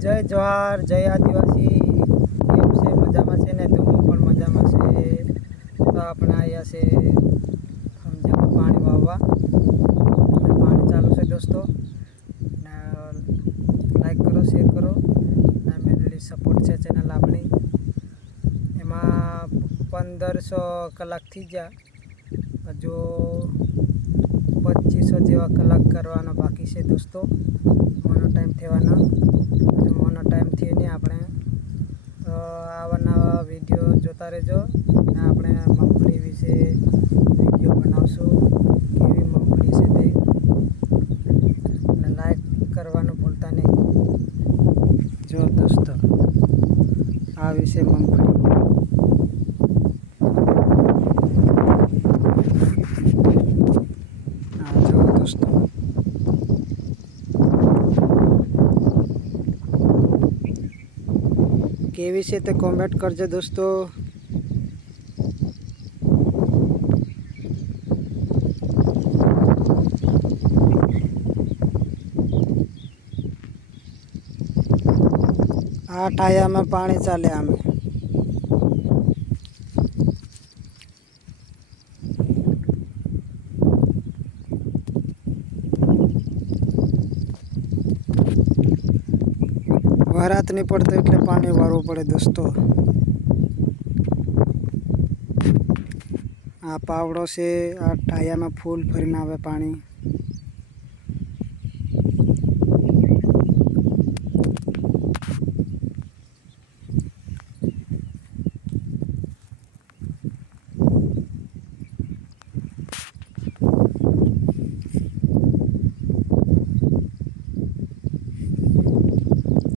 જય જવાહર, જય આદિવાસી, કેમ છે? મજામાં છે ને? તો હું પણ મજામાં છે? તો આપણે આવ્યા છે સમજામાં પાણી વાવવા. પાણી ચાલુ છે દોસ્તો. ને લાઈક કરો શેર કરો. ને મેનલી સપોર્ટ છે ચેનલ આપણી. એમાં પંદરસો કલાક થઈ ગયા. હજુ પચીસો જેવા કલાક કરવાના બાકી છે દોસ્તો. મોનો ટાઈમ થવાનો હજુ મોનો ટાઈમ થયો નહીં આપણે તો આવા નવા વીડિયો જોતા રહેજો. ને આપણે મગફળી વિશે વીડિયો બનાવશું. કેવી મગફળી છે તે. અને લાઈક કરવાનું ભૂલતા નહીં. જો દોસ્તો, આ વિશે મગફળી આ જો દોસ્તો કેવી છે તે કોમેન્ટ કરજો દોસ્તો. આ ટાયામાં પાણી ચાલે આમે. વરાત નહીં પડતો એટલે પાણી વાળવું પડે દોસ્તો. આ પાવડો છે, આ ટાયામાં ફૂલ ભરીને આવે પાણી.